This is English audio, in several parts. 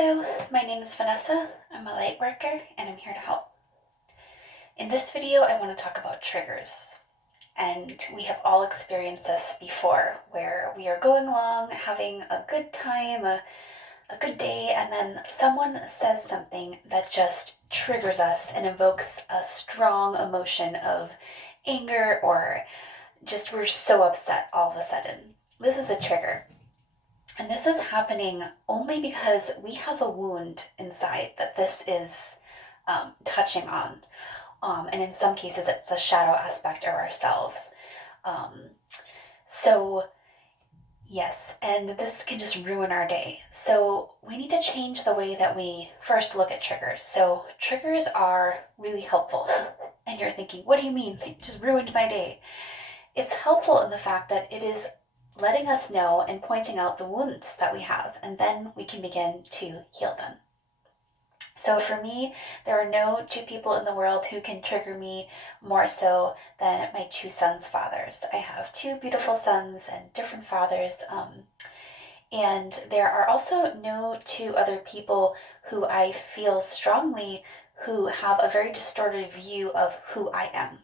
Hello, my name is Vanessa. I'm a light worker and I'm here to help. In this video, I want to talk about triggers. And we have all experienced this before, where we are going along, having a good time, a good day, and then someone says something that just triggers us and evokes a strong emotion of anger, or just we're so upset all of a sudden. This is a trigger. And this is happening only because we have a wound inside that this is touching on. And in some cases, it's a shadow aspect of ourselves. So, yes, and this can just ruin our day. So, we need to change the way that we first look at triggers. So, triggers are really helpful. And you're thinking, what do you mean? They just ruined my day. It's helpful in the fact that it is letting us know and pointing out the wounds that we have, and then we can begin to heal them. So for me, there are no two people in the world who can trigger me more so than my two sons' fathers. I have two beautiful sons and different fathers, and there are also no two other people who I feel strongly who have a very distorted view of who I am.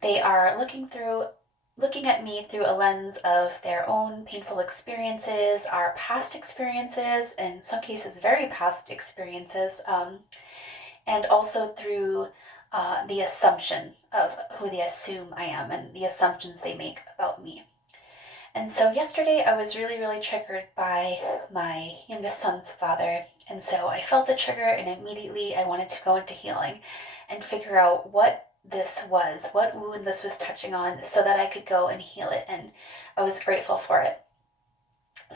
They are looking at me through a lens of their own painful experiences, our past experiences, in some cases very past experiences, and also through the assumption of who they assume I am and the assumptions they make about me. And so yesterday I was really, really triggered by my youngest son's father. And so I felt the trigger, and immediately I wanted to go into healing and figure out what this was, what wound this was touching on, so that I could go and heal it. And I was grateful for it.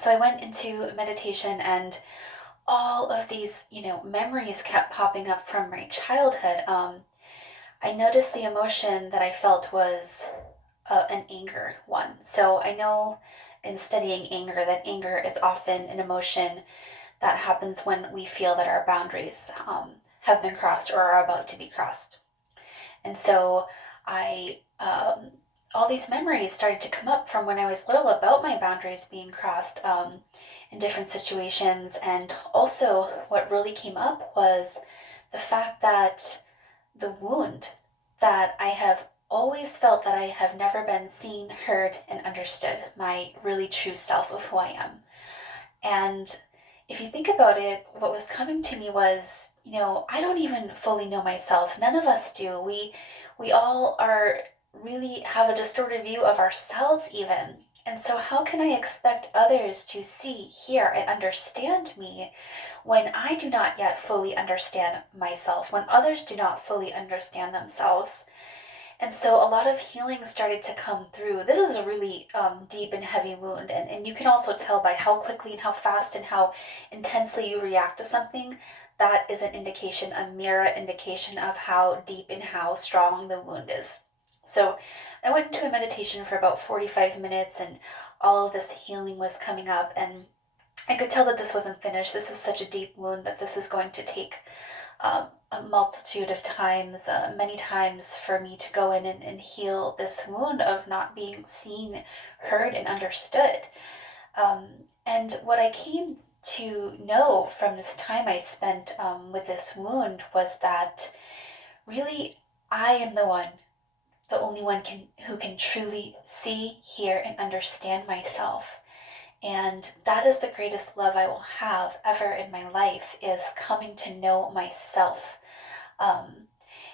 So I went into meditation, and all of these, memories kept popping up from my childhood. I noticed the emotion that I felt was an anger one. So I know in studying anger that anger is often an emotion that happens when we feel that our boundaries have been crossed or are about to be crossed. And so all these memories started to come up from when I was little about my boundaries being crossed in different situations. And also, what really came up was the fact that the wound that I have always felt that I have never been seen, heard, and understood, my really true self of who I am. And if you think about it, what was coming to me was, I don't even fully know myself. None of us do. We all are really have a distorted view of ourselves even. And so how can I expect others to see, hear, and understand me when I do not yet fully understand myself, when others do not fully understand themselves? And so a lot of healing started to come through. This is a really deep and heavy wound. And you can also tell by how quickly and how fast and how intensely you react to something. That is an indication, a mirror indication of how deep and how strong the wound is. So I went into a meditation for about 45 minutes, and all of this healing was coming up. And I could tell that this wasn't finished. This is such a deep wound that this is going to take a multitude of times, many times, for me to go in and heal this wound of not being seen, heard, and understood. And what I came to know from this time I spent with this wound was that really I am the only one who can truly see, hear, and understand myself. And that is the greatest love I will have ever in my life, is coming to know myself.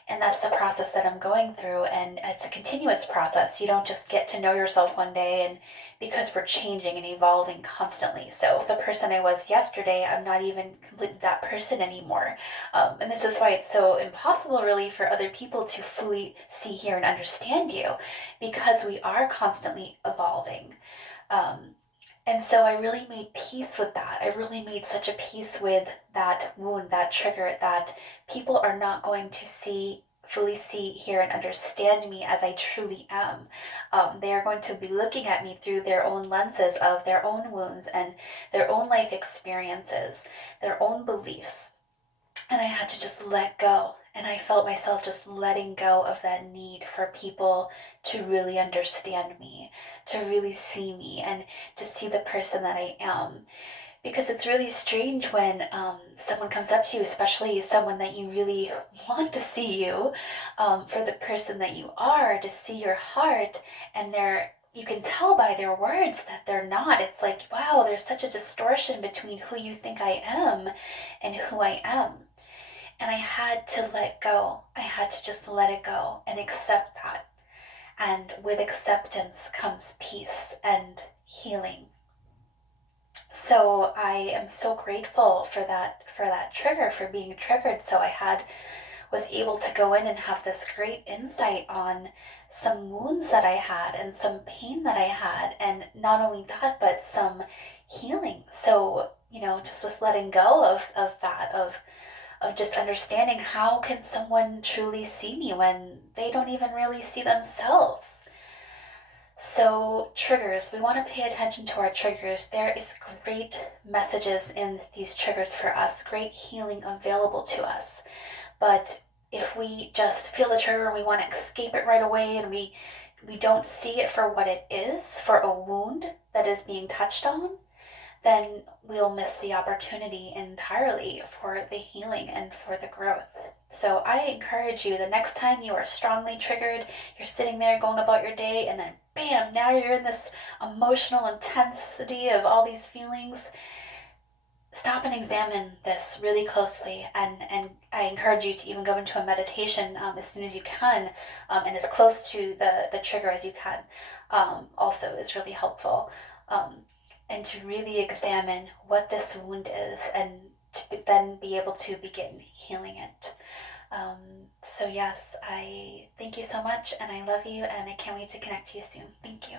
And that's the process that I'm going through, and it's a continuous process. You don't just get to know yourself one day, and because we're changing and evolving constantly. So the person I was yesterday, I'm not even completely that person anymore. And this is why it's so impossible really for other people to fully see, hear, and understand you, because we are constantly evolving. And so I really made peace with that. I really made such a peace with that wound, that trigger, that people are not going to fully see, hear, and understand me as I truly am. They are going to be looking at me through their own lenses of their own wounds and their own life experiences, their own beliefs. And I had to just let go. And I felt myself just letting go of that need for people to really understand me, to really see me, and to see the person that I am. Because it's really strange when someone comes up to you, especially someone that you really want to see you, for the person that you are, to see your heart, and you can tell by their words that they're not. It's like, wow, there's such a distortion between who you think I am and who I am. And I had to let go. I had to just let it go and accept that. And with acceptance comes peace and healing. So I am so grateful for that trigger, for being triggered. So was able to go in and have this great insight on some wounds that I had and some pain that I had, and not only that, but some healing. So, just this letting go of that, of just understanding, how can someone truly see me when they don't even really see themselves? So, triggers, we want to pay attention to our triggers. There is great messages in these triggers for us, great healing available to us. But if we just feel the trigger and we want to escape it right away, and we don't see it for what it is, for a wound that is being touched on, then we'll miss the opportunity entirely for the healing and for the growth. So I encourage you, the next time you are strongly triggered, you're sitting there going about your day, and then bam, now you're in this emotional intensity of all these feelings. Stop and examine this really closely, and I encourage you to even go into a meditation as soon as you can, and as close to the trigger as you can, also is really helpful. And to really examine what this wound is, and to then be able to begin healing it. Um, so yes, I thank you so much, and I love you, and I can't wait to connect to you soon. Thank you.